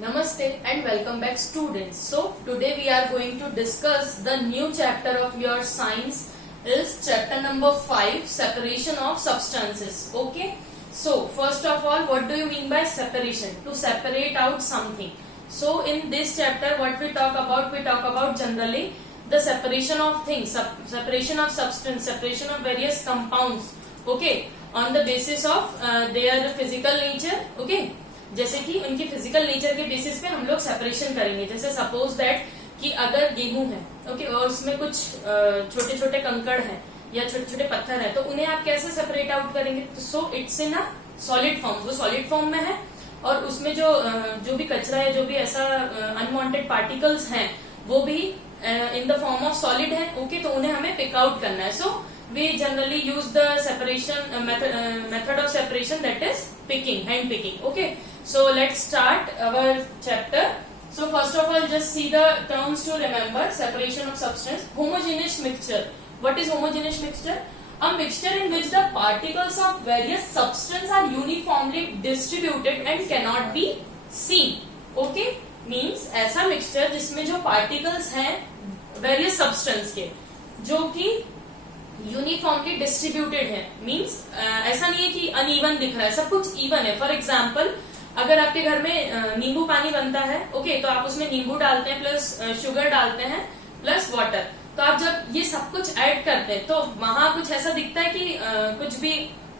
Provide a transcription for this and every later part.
Namaste and welcome back students. So today we are going to discuss the new chapter of your science is chapter number 5, separation of substances. Okay. So first of all, what do you mean by separation? To separate out something. So in this chapter what we talk about generally the separation of things, separation of substance, separation of various compounds. Okay. On the basis of their physical nature. Okay. जैसे कि उनके physical nature के basis पे हम लोग separation करेंगे. जैसे suppose that कि अगर गेहूं है ओके और उसमें कुछ छोटे छोटे कंकड़ हैं या छोटे छोटे पत्थर है तो उन्हें आप कैसे सेपरेट आउट करेंगे. So it's in a solid form, वो सॉलिड फॉर्म में है और उसमें जो भी कचरा है, जो भी ऐसा अनवांटेड पार्टिकल्स हैं वो भी in the form of solid है. ओके, तो उन्हें हमें पिक आउट करना है. सो we generally use the separation method of separation, that is picking, hand picking. Okay, so let's start our chapter. So first of all, just see the terms to remember. Separation of substance. Homogeneous mixture. What is homogeneous mixture? A mixture in which the particles of various substance are uniformly distributed and cannot be seen. Okay, means ऐसा mixture जिसमें जो particles हैं various substance के जो कि uniformly distributed है. Means ऐसा नहीं है कि अनइवन दिख रहा है, सब कुछ इवन है. फॉर एग्जाम्पल, अगर आपके घर में नींबू पानी बनता है ओके, तो आप उसमें नींबू डालते हैं प्लस शुगर डालते हैं प्लस वाटर. तो आप जब ये सब कुछ ऐड करते हैं तो वहां कुछ ऐसा दिखता है कि कुछ भी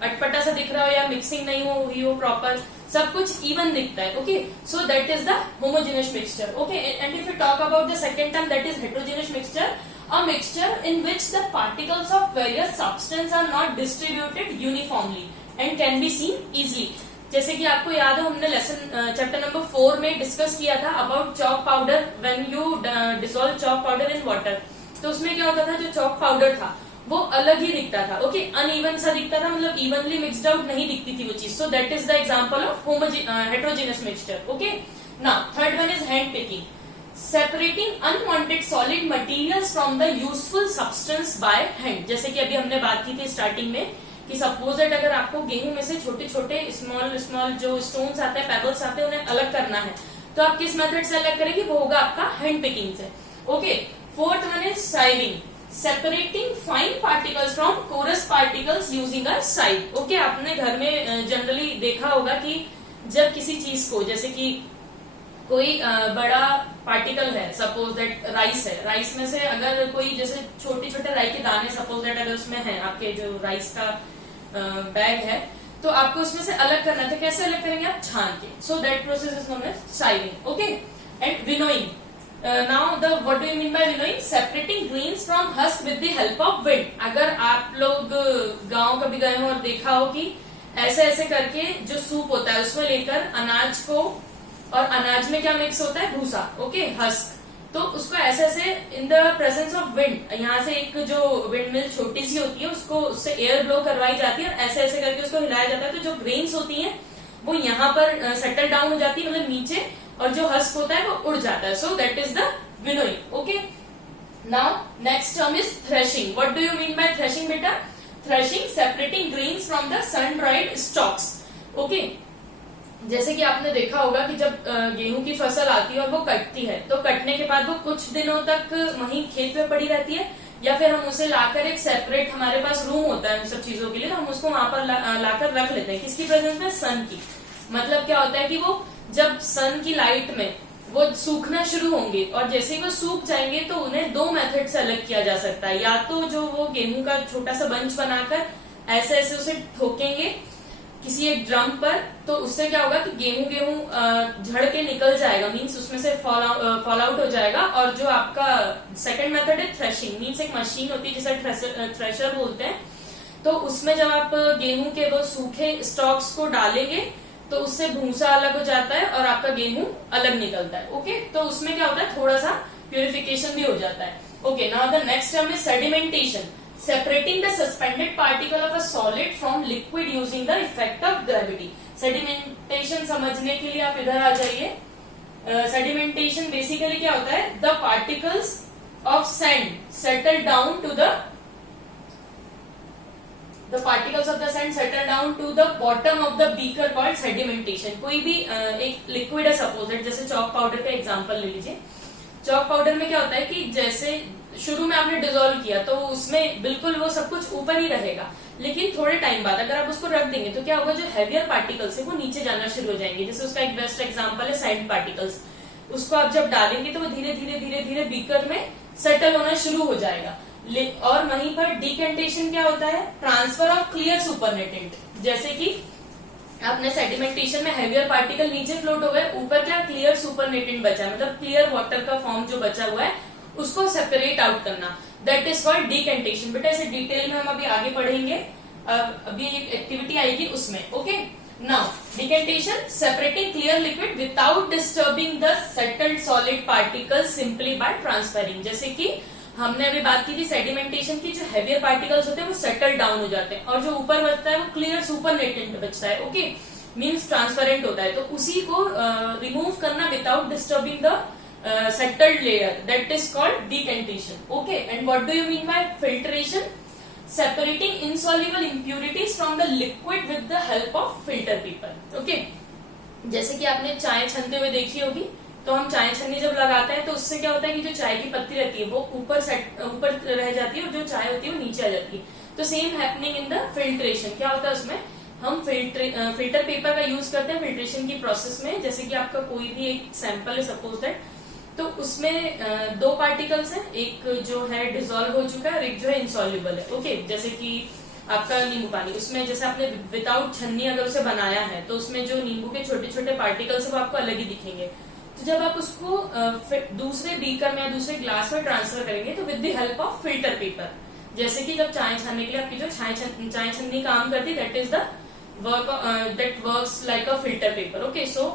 अटपटा सा दिख रहा हो या मिक्सिंग नहीं हुई हो प्रॉपर, सब कुछ इवन दिखता है. Okay, so that is the homogeneous mixture. Okay, and if you talk about the second term, that is heterogeneous mixture. A mixture in which the particles of various substance are not distributed uniformly and can be seen easily. जैसे कि आपको याद हो, हमने lesson chapter number 4 में discuss किया था about chalk powder. When you dissolve chalk powder in water, तो उसमें क्या होता था, जो चॉक पाउडर था वो अलग ही दिखता था. ओके, अनइवन सा दिखता था, मतलब इवनली मिक्सड आउट नहीं दिखती थी वो चीज. सो that is the example of heterogeneous mixture. Okay, now third one is hand picking. Separating unwanted solid materials from the useful substance by hand. जैसे कि अभी हमने बात की थी स्टार्टिंग में कि सपोज दैट अगर आपको गेहूं में से छोटे छोटे स्मॉल जो स्टोन्स आते हैं, पेबल्स आते हैं, उन्हें अलग करना है तो आप किस मेथड से अलग करेंगे, वो होगा आपका हैंड पिकिंग से. Okay, fourth one is sieving. Separating fine particles from coarse particles using a sieve. Okay, आपने घर में जनरली देखा होगा कि जब किसी चीज को, जैसे कि कोई बड़ा पार्टिकल है, सपोज दैट राइस है, राइस में से अगर कोई जैसे छोटे छोटे राई के दाने सपोज दैट अगर उसमें है, आपके जो राइस का बैग है, तो आपको उसमें से अलग करना है. तो कैसे अलग करेंगे आप, छान के. So that process is known as sieving. Okay, and winnowing. Now the what do you mean by winnowing? Separating grains from husk with the help of wind. अगर आप लोग गांव कभी गए हो और देखा हो कि ऐसे ऐसे करके जो सूप होता है उसमें लेकर अनाज को, और अनाज में क्या मिक्स होता है, भूसा. Okay, husk. तो उसको ऐसे ऐसे in the presence of wind, यहाँ से एक जो विंड मिल छोटी सी होती है उसको, उससे एयर ब्लो करवाई जाती है और ऐसे ऐसे करके उसको हिलाया जाता है. तो जो ग्रेन्स होती हैं वो यहाँ पर सेटल डाउन हो जाती है, मतलब नीचे, और जो हस्क होता है वो उड़ जाता है. So that is the winnowing. Okay, now next term is threshing. What do you mean by threshing बेटा? Threshing, separating grains from the sun dried stalks. Okay, जैसे कि आपने देखा होगा कि जब गेहूं की फसल आती है और वो कटती है तो कटने के बाद वो कुछ दिनों तक वहीं खेत में पड़ी रहती है, या फिर हम उसे लाकर एक सेपरेट, हमारे पास रूम होता है उन सब चीजों के लिए, तो हम उसको वहां पर लाकर रख लेते हैं. किसकी प्रेजेंस में? सन की. मतलब क्या होता है कि वो जब सन की लाइट में वो सूखना शुरू होंगे और जैसे ही वो सूख जाएंगे तो उन्हें दो मेथड से अलग किया जा सकता है. या तो जो वो गेहूं का छोटा सा बंच बनाकर ऐसे ऐसे उसे ठोकेंगे किसी एक ड्रम पर, तो उससे क्या होगा कि गेहूं झड़ के निकल जाएगा, मीन्स उसमें से फॉल आउट हो जाएगा. और जो आपका सेकंड मेथड है थ्रेशिंग, मीन्स एक मशीन होती है जिसे थ्रेशर बोलते हैं. तो उसमें जब आप गेहूं के वो सूखे स्टॉक्स को डालेंगे तो उससे भूसा अलग हो जाता है और आपका गेहूं अलग निकलता है. ओके, तो उसमें क्या होता है, थोड़ा सा प्यूरिफिकेशन भी हो जाता है. Okay, now the next term is sedimentation. Separating the suspended particle of a solid from liquid using the effect of gravity. Sedimentation समझने के लिए आप इधर आ जाइए. Sedimentation बेसिकली क्या होता है, the particles of sand settle down to the the particles of the sand settle down to the bottom of the beaker called sedimentation. कोई भी एक लिक्विड है सपोज, जैसे चॉक पाउडर का एग्जांपल ले लीजिए. चॉक पाउडर में क्या होता है कि जैसे शुरू में आपने डिसॉल्व किया तो उसमें बिल्कुल वो सब कुछ ऊपर ही रहेगा, लेकिन थोड़े टाइम बाद अगर आप उसको रख देंगे तो क्या होगा, जो हैवियर पार्टिकल्स है वो नीचे जाना शुरू हो जाएंगे. जैसे उसका एक बेस्ट एग्जांपल है सैंड पार्टिकल्स. उसको आप जब डालेंगे तो वो धीरे धीरे धीरे धीरे बीकर में सेटल होना शुरू हो जाएगा. और वहीं पर डिकेंटेशन क्या होता है, ट्रांसफर ऑफ क्लियर सुपरनेटेंट. जैसे कि आपने सेडिमेंटेशन में हैवियर पार्टिकल नीचे फ्लोट हो गए, ऊपर क्या क्लियर सुपरनेटेंट बचा है, मतलब क्लियर वाटर का फॉर्म जो बचा हुआ है उसको सेपरेट आउट करना, दैट इज कॉल्ड डिकेंटेशन. बेटा इसे डिटेल में हम अभी आगे पढ़ेंगे, अभी एक एक्टिविटी आएगी उसमें. Okay, now decantation, separating clear liquid without disturbing the settled solid particles simply by transferring. जैसे कि हमने अभी बात की थी सेडिमेंटेशन की, जो हैवियर पार्टिकल्स होते हैं वो सेटल डाउन हो जाते हैं और जो ऊपर बचता है वो क्लियर सुपरनेटेंट बचता है. ओके, मींस ट्रांसपेरेंट होता है. तो उसी को रिमूव करना without disturbing the settled layer, that is called decantation. Okay, and what do you mean by filtration? Separating insoluble impurities from the liquid with the help of filter paper. Okay, जैसे कि आपने चाय छनते हुए देखी होगी, तो हम चाय छन्नी जब लगाते हैं तो उससे क्या होता है कि जो चाय की पत्ती रहती है वो ऊपर रह जाती है और जो चाय होती है वो नीचे आ जाती है. तो same happening in the filtration. क्या होता है उसमें, हम फिल्टर पेपर का यूज करते हैं फिल्ट्रेशन की प्रोसेस में. जैसे कि आपका कोई भी एक सैंपल है सपोज दैट, तो उसमें दो पार्टिकल्स हैं, एक जो है डिसॉल्व हो चुका है और एक जो है इंसॉल्युबल है. ओके, जैसे कि आपका नींबू पानी, उसमें जैसे आपने विदाउट छन्नी अगर उसे बनाया है तो उसमें जो नींबू के छोटे छोटे पार्टिकल्स है वो आपको अलग ही दिखेंगे. तो जब आप उसको दूसरे बीकर में या दूसरे ग्लास में ट्रांसफर करेंगे तो with the help of filter paper, जैसे कि जब चाय छानने के लिए आपकी जो चाय छन्नी काम करती, that is the that works like a filter paper. Okay, so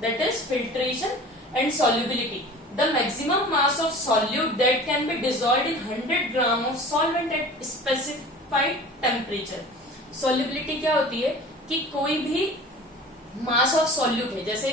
that is filtration. And solubility, the maximum mass of solute that can be dissolved in 100 gram of solvent at specified temperature. solubility क्या होती है कि कोई भी mass of solute है, जैसे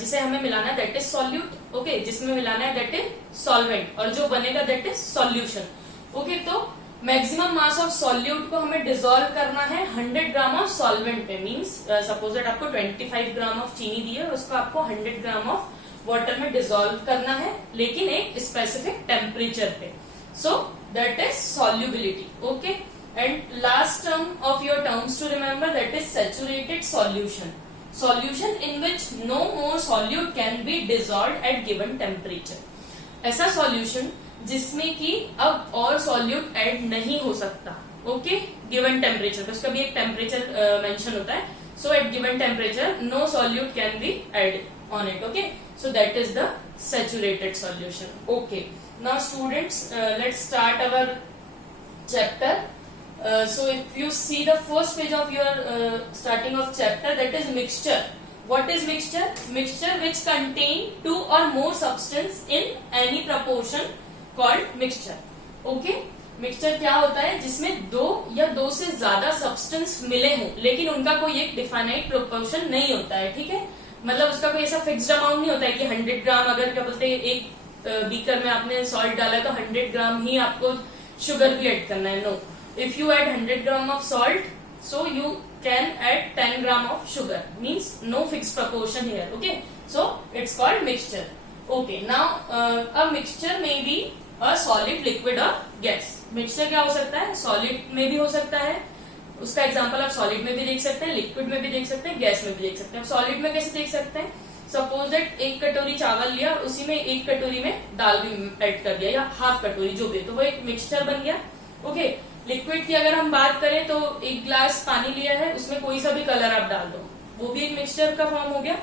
जिसे हमें मिलाना है that is solute. okay, जिसमें मिलाना है that is solvent और जो बनेगा that is solution. okay, तो मैक्सिमम मास ऑफ सॉल्यूट को हमें डिसॉल्व करना है 100 ग्राम ऑफ सॉल्वेंट पे. मींस सपोज दैट आपको 25 ग्राम ऑफ चीनी दी है, उसको आपको 100 ग्राम ऑफ वाटर में डिसॉल्व करना है, लेकिन एक स्पेसिफिक टेम्परेचर पे. So that is solubility. Okay, and last term of your terms to remember, that is saturated solution. Solution in which no more solute can be dissolve at given temperature. ऐसा solution जिसमें कि अब और solute add नहीं हो सकता. Okay, given temperature पे, उसका भी एक टेम्परेचर मेंशन होता है. So at given temperature no solute can be add on it. Okay, so that is the saturated solution. Okay, now students, let's start our chapter. So if you see the first page of your starting of chapter, that is mixture. What is mixture? Mixture which contain two or more substance in any proportion called mixture. Okay, mixture क्या होता है, जिसमें दो या दो से ज्यादा substance मिले हों लेकिन उनका कोई एक डिफाइनाइट प्रोपोर्शन नहीं होता है. ठीक है, मतलब उसका कोई ऐसा फिक्स्ड अमाउंट नहीं होता है कि 100 ग्राम अगर क्या बोलते हैं एक बीकर में आपने सॉल्ट डाला तो 100 ग्राम ही आपको शुगर भी ऐड करना है. No, if you add 100 gram of salt, so you can add 10 gram of sugar. Means no fix proportion here. Okay, so it's called mixture. Okay, now a mixture में be a solid, liquid और gas. Mixture क्या हो सकता है, solid में भी हो सकता है. उसका एग्जांपल आप सॉलिड में भी देख सकते हैं, लिक्विड में भी देख सकते हैं, गैस में भी देख सकते हैं. सॉलिड में कैसे देख सकते हैं, सपोज दैट एक कटोरी चावल लिया और उसी में एक कटोरी में दाल भी ऐड कर दिया या हाफ कटोरी जो भी, तो वो एक मिक्सचर बन गया. ओके, लिक्विड की अगर हम बात करें तो एक ग्लास पानी लिया है, उसमें कोई सा भी कलर आप डाल दो, वो भी एक मिक्सचर का फॉर्म हो गया.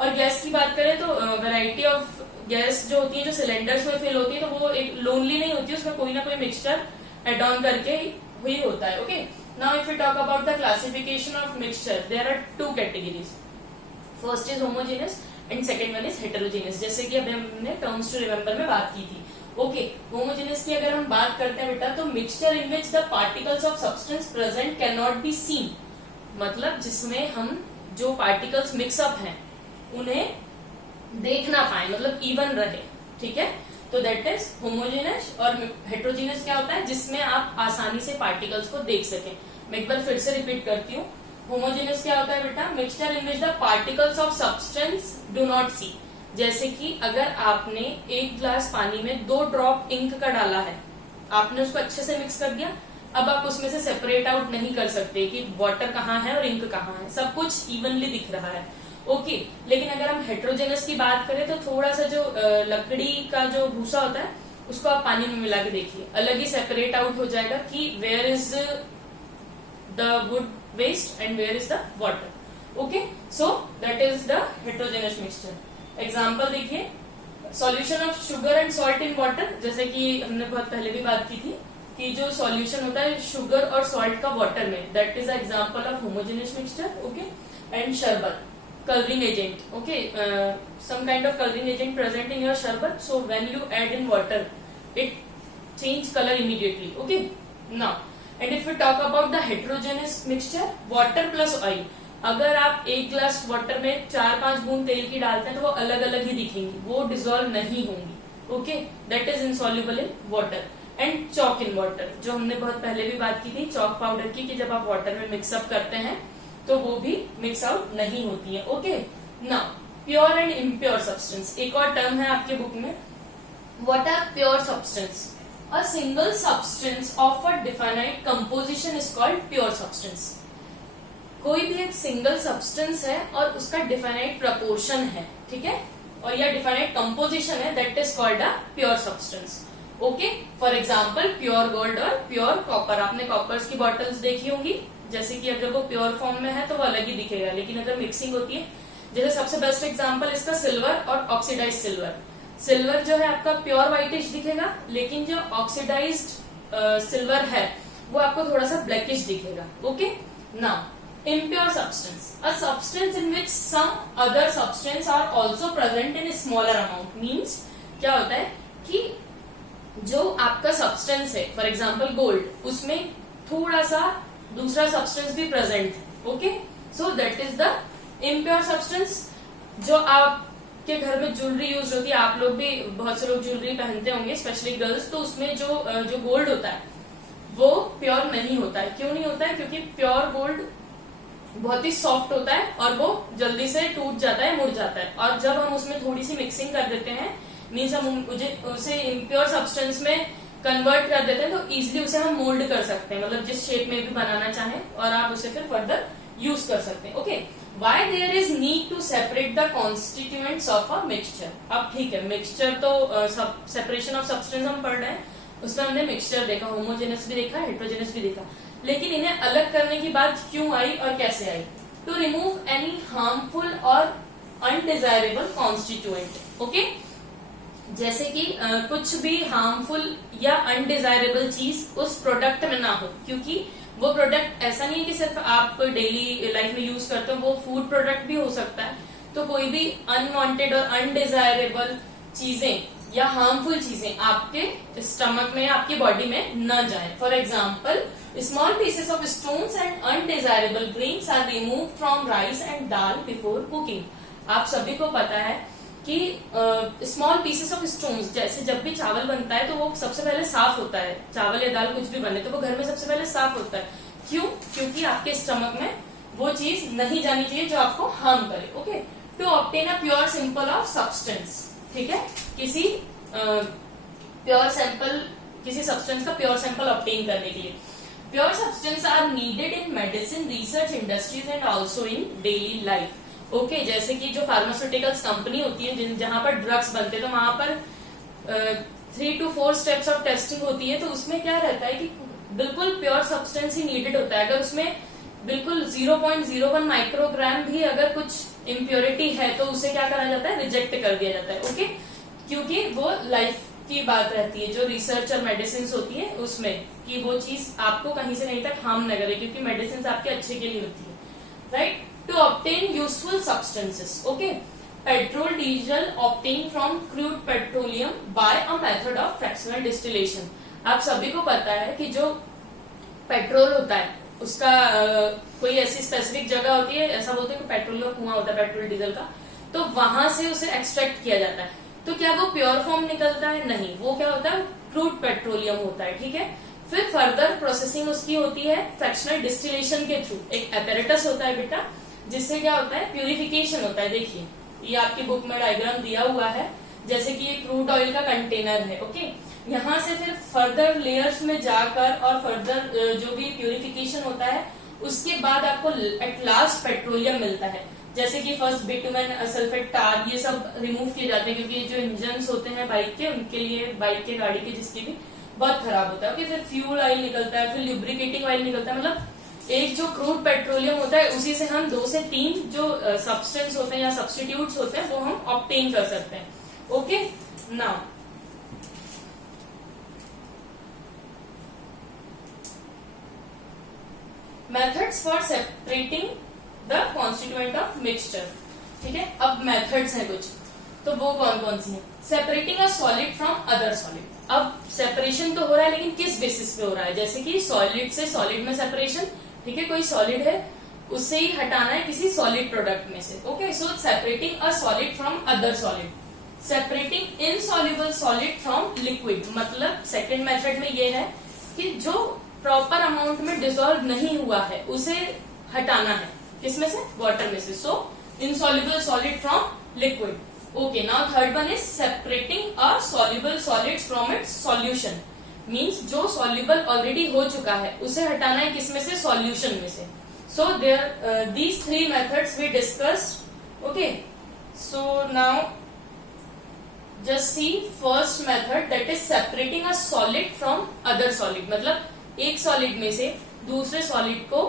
और गैस की बात करें तो वैरायटी ऑफ गैस जो होती है, जो सिलेंडर्स में फिल होती है, तो वो एक लोनली नहीं होती है, उसमें कोई ना कोई मिक्सचर एड ऑन करके ही होता है. Okay, now if we talk about the classification of mixture, there are two categories. First is homogeneous and second one is heterogeneous. जैसे कि अभी हमने terms to remember में बात की थी. Okay, homogeneous की अगर हम बात करते हैं बेटा, तो mixture in which the particles of substance present cannot be seen. मतलब जिसमें हम जो particles mix up हैं उन्हें देख ना पाए, मतलब even रहे. ठीक है, तो दैट इज होमोजेनस. और हेट्रोजेनस क्या होता है, जिसमें आप आसानी से पार्टिकल्स को देख सकें. मैं एक बार फिर से रिपीट करती हूँ। होमोजेनियस क्या होता है बेटा? Mixture in which the particles of substance do not see. जैसे कि अगर आपने एक ग्लास पानी में 2 ड्रॉप इंक का डाला है, आपने उसको अच्छे से मिक्स कर दिया, अब आप उसमें से सेपरेट आउट नहीं कर सकते कि वाटर कहाँ है और इंक कहाँ है, सब कुछ इवनली दिख रहा है। ओके, लेकिन अगर हम हेट्रोजेनस की बात करें तो थोड़ा सा जो लकड़ी का जो भूसा होता है उसको आप पानी में मिला के देखिए, अलग ही सेपरेट आउट हो जाएगा कि where is the wood waste and where is the water. Okay, so that is the heterogeneous mixture. Example देखिए, solution of sugar and salt in water, जैसे कि हमने बहुत पहले भी बात की थी कि जो सॉल्यूशन होता है शुगर और सॉल्ट का वाटर में, that is example of homogeneous mixture. Okay, and शरबत, coloring agent. Okay, some kind of coloring agent present in your sherbet, so when you add in water it change color immediately. Okay, now and if we talk about the heterogeneous mixture, water plus oil, अगर आप एक glass water में 4-5 बूंद तेल की डालते हैं तो वो अलग अलग ही दिखेंगी, वो डिसॉल्व नहीं होंगी। Okay, that is insoluble in water. And chalk in water, जो हमने बहुत पहले भी बात की थी चॉक पाउडर की, कि जब आप वाटर में मिक्सअप करते हैं तो वो भी मिक्स आउट नहीं होती है। Okay, now pure and impure substance, एक और टर्म है आपके बुक में। What are pure substance? A single substance of a definite composition is called pure substance. कोई भी एक सिंगल सब्सटेंस है और उसका डिफाइनाइट प्रपोर्शन है, ठीक है, और या डिफाइनाइट कंपोजिशन है, that is called a pure substance. Okay, for example pure gold और प्योर कॉपर। आपने कॉपर्स की बॉटल्स देखी होंगी, जैसे कि अगर वो प्योर फॉर्म में है तो वो अलग ही दिखेगा, लेकिन अगर मिक्सिंग होती है, जैसे सबसे बेस्ट एग्जांपल इसका सिल्वर और ऑक्सीडाइज सिल्वर। सिल्वर जो है आपका प्योर व्हाइटिश दिखेगा, लेकिन जो ऑक्सीडाइज्ड सिल्वर है वो आपको थोड़ा सा ब्लैकिश दिखेगा। Okay, now impure substance, a substance in which some other substance are also present in smaller amount. Means क्या होता है कि जो आपका सब्सटेंस है, फॉर एग्जाम्पल गोल्ड, उसमें थोड़ा सा दूसरा सब्सटेंस भी प्रेजेंट है। Okay, so that is the impure substance. जो आपके घर में ज्वेलरी यूज होती है, आप लोग भी, बहुत से लोग ज्वेलरी पहनते होंगे, स्पेशली गर्ल्स, तो उसमें जो गोल्ड होता है वो प्योर नहीं होता है। क्यों नहीं होता है? क्योंकि प्योर गोल्ड बहुत ही सॉफ्ट होता है और वो जल्दी से टूट जाता है, मुड़ जाता है, और जब हम उसमें थोड़ी सी मिक्सिंग कर देते हैं, मीन्स हम उसे इम्प्योर सब्सटेंस में कन्वर्ट कर देते हैं, तो इजिली उसे हम मोल्ड कर सकते हैं, मतलब जिस शेप में भी बनाना चाहें, और आप उसे फिर फर्दर यूज कर सकते हैं। Okay, why there is need to separate the constituents of a mixture. अब ठीक है, मिक्सचर तो सेपरेशन ऑफ सब्सटेंस हम पढ़ रहे हैं, उसमें हमने मिक्सचर देखा, होमोजेनस भी देखा, हेट्रोजेनस भी देखा, लेकिन इन्हें अलग करने की बात क्यों आई और कैसे आई? टू रिमूव एनी हार्मफुल और अनडिजायरेबल कॉन्स्टिट्यूएंट। ओके, जैसे कि कुछ भी हार्मफुल या अनडिजायरेबल चीज उस प्रोडक्ट में ना हो, क्योंकि वो प्रोडक्ट ऐसा नहीं है कि सिर्फ आप डेली लाइफ में यूज करते हो, वो फूड प्रोडक्ट भी हो सकता है। तो कोई भी अनवांटेड और अनडिजायरेबल चीजें या हार्मफुल चीजें आपके स्टमक में, आपकी बॉडी में न जाए। For example, small pieces of stones and undesirable grains are remove from rice and dal before cooking. आप सभी को पता है कि स्मॉल पीसेस ऑफ स्टोन्स, जैसे जब भी चावल बनता है तो वो सबसे पहले साफ होता है, चावल या दाल कुछ भी बने तो वो घर में सबसे पहले साफ होता है। क्यों? क्योंकि आपके स्टमक में वो चीज नहीं जानी चाहिए जो आपको हार्म करे। Okay, to obtain a pure simple of substance, ठीक है, किसी प्योर सैंपल, किसी सब्सटेंस का प्योर सैंपल ऑब्टेन करने के लिए। Pure substance are needed in medicine research industries and also in daily life. Okay, जैसे कि जो फार्मास्यूटिकल्स कंपनी होती है, जहां पर ड्रग्स बनते हैं, तो वहां पर 3 to 4 स्टेप्स ऑफ टेस्टिंग होती है। तो उसमें क्या रहता है कि बिल्कुल प्योर सब्सटेंस ही नीडेड होता है। अगर उसमें बिल्कुल 0.01 माइक्रोग्राम भी अगर कुछ इम्प्योरिटी है तो उसे क्या करा जाता है? रिजेक्ट कर दिया जाता है। ओके, क्योंकि वो लाइफ की बात रहती है, जो रिसर्च और मेडिसिन होती है उसमें, कि वो चीज आपको कहीं से कहीं तक हार्म न करे, क्योंकि मेडिसिन आपके अच्छे के लिए होती है, right. To obtain useful substances, okay, petrol, diesel obtained from crude petroleum by a method of fractional distillation। आप सभी को पता है कि जो पेट्रोल होता है उसका कोई ऐसी स्पेसिफिक जगह होती है, ऐसा बोलते हैं कि पेट्रोल का कुआं होता है, पेट्रोल डीजल का, तो वहां से उसे एक्सट्रैक्ट किया जाता है। तो क्या वो प्योर फॉर्म निकलता है? नहीं, वो क्या होता है? क्रूड पेट्रोलियम होता है, ठीक है। फिर फर्दर प्रोसेसिंग उसकी होती है फ्रैक्शनल डिस्टिलेशन के थ्रू। एक एपेरेटस होता है बेटा, जिससे क्या होता है, प्यूरिफिकेशन होता है। देखिए ये आपकी बुक में डायग्राम दिया हुआ है, जैसे कि ये क्रूड ऑयल का कंटेनर है। ओके, यहाँ से फिर फर्दर लेयर्स में जाकर और फर्दर जो भी प्यूरिफिकेशन होता है, उसके बाद आपको एट लास्ट पेट्रोलियम मिलता है। जैसे कि फर्स्ट बिटुमेन, सल्फेट, टार, ये सब रिमूव किए जाते हैं, क्योंकि जो इंजन होते हैं बाइक के, उनके लिए, बाइक के, गाड़ी के, जिसके भी, बहुत खराब होता है। ओके, फिर फ्यूल ऑयल निकलता है, फिर ल्यूब्रिकेटिंग ऑयल निकलता है। मतलब एक जो क्रूड पेट्रोलियम होता है, उसी से हम 2 से 3 जो सब्सटेंस होते हैं या सब्स्टिट्यूट्स होते हैं, वो हम ऑब्टेन कर सकते हैं। Okay, now methods for separating the constituent of mixture. ठीक है, अब मेथड्स हैं कुछ, तो वो कौन कौन सी हैं? Separating a solid from other solid. अब सेपरेशन तो हो रहा है, लेकिन किस बेसिस पे हो रहा है? जैसे कि सॉलिड से सॉलिड में सेपरेशन। ठीक है, कोई सॉलिड है, उससे ही हटाना है किसी सॉलिड प्रोडक्ट में से। Okay, so separating a solid from other solid. Separating insoluble solid from liquid, मतलब सेकेंड मेथड में ये है कि जो प्रॉपर अमाउंट में डिसॉल्व नहीं हुआ है, उसे हटाना है। किसमें से? वाटर में से। So insoluble solid from liquid. Okay, now third one is separating a soluble solid from its solution. Means जो सॉल्युबल ऑलरेडी हो चुका है, उसे हटाना है किसमें से? सॉल्यूशन में से। So there these 3 methods we discussed. Okay, so now just see first method, that is separating a solid from other solid। मतलब एक सॉलिड में से दूसरे सॉलिड को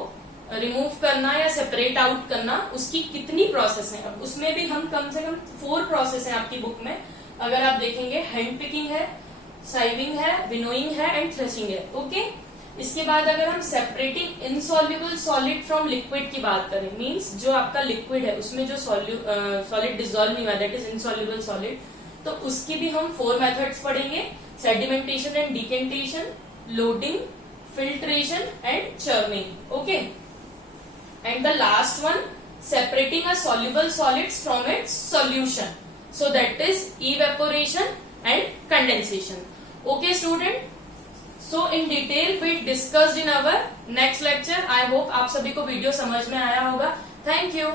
रिमूव करना या सेपरेट आउट करना, उसकी कितनी प्रोसेस है? अब उसमें भी हम कम से कम 4 प्रोसेस हैं आपकी बुक में, अगर आप देखेंगे। हैंड पिकिंग है, साइविंग है, विनोइंग है एंड थ्रेशिंग है। ओके, इसके बाद अगर हम separating insoluble solid from liquid की बात करें, मीन्स जो आपका लिक्विड है उसमें जो सॉलिड डिसॉल्व नहीं हुआ, दैट इज इनसॉल्युबल सॉलिड, तो उसकी भी हम 4 मेथड्स पढ़ेंगे। Sedimentation and decantation, loading, filtration and churning. Okay, and the last one, separating a soluble solids from its solution, so that is evaporation and condensation. Okay student, so in detail we discussed in our next lecture. I hope आप सभी को video समझ में आया होगा। Thank you.